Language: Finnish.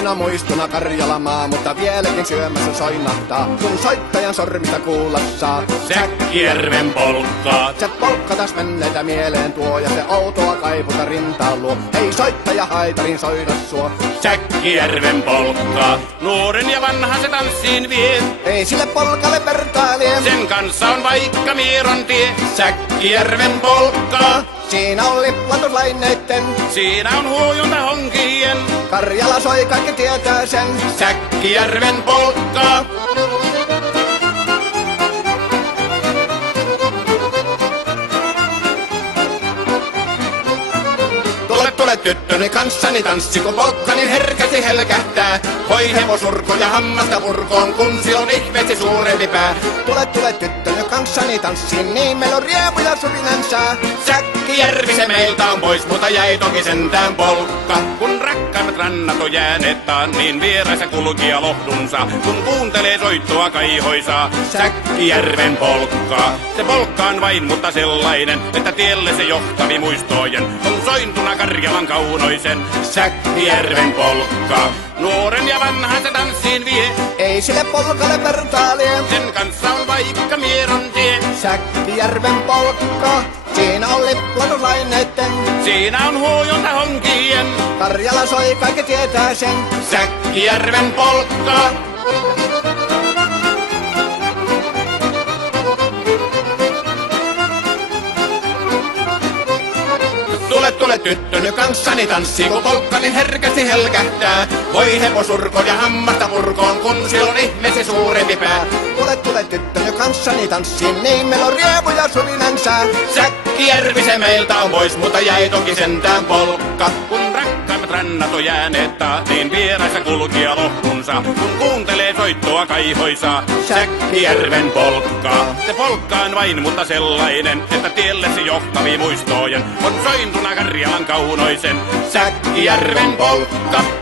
Aina muistuna Karjalamaa, mutta vieläkin syömässä soinahtaa, kun soittajan sormista kuulla saa. Säkkijärven polkkaa. Se polkka taas menneitä mieleen tuo, ja se outoa kaiputa rintaan luo. Ei soittaja haitarin soida suo. Säkkijärven polkkaa. Nuoren ja vanhan se tanssiin vie. Ei sille polkalle vertailee. Sen kanssa on vaikka Mieron tie. Säkkijärven polkkaa. Siinä on liplatuslaineitten. Siinä on huojunta honkien. Karjala soi, kaikki tietää sen. Säkkijärven polkkaa. Tule tyttöni kanssani tanssi, kun polkkani herkästi helkähtää. Hoi hevosurko ja hammasta purkoon, kun silloin ihmeesti suurempi pää. Tule tyttöni kanssani tanssiin, niin meillä on riepu ja surinansa. Säkkijärvi se meiltä on pois, mutta jäi toki sentään polkka. Kun rakkaimmat rannat on jääneet taan, niin vieraissa kulkija lohdunsa. Kun kuuntelee soittoa kaihoisaa, Säkkijärven polkkaa. Se polkka on vain, mutta sellainen, että tielle se johtavi muistojen. On sointuna Karjalan kaunoisen, Säkkijärven polkkaa. Nuoren ja vanhan se tanssiin vie. Ei sille polkalle vertailee. Sen kanssa on vaikka Mieron tie. Säkkijärven polkka. Siinä on liplatuslaineitten. Siinä on huojunta honkien. Karjala soi, kaikki tietää sen. Säkkijärven polkkaa. Tule tyttöni kanssani tanssi, kun polkkani herkästi helkähtää. Voi hevosurko ja hammasta purkoon, kun silloin ihmeesi suurempi pää. Tule tyttöni kanssani tanssiin, niin meillä on riepu ja surinansa. Säkkijärvi se meiltä on pois, mutta jäi toki sentään polkka. Kun rakkaimmat rannat on jääneet taa, niin vieraissa kulkija lohdunsa. Kun kuuntelee soittoa kaihoisaa, Säkkijärven polkkaa. Se polkka on vain, mutta sellainen, että tielle se johtavi muistojen. On sointuna Karjalan kaunoisen, Säkkijärven polkka.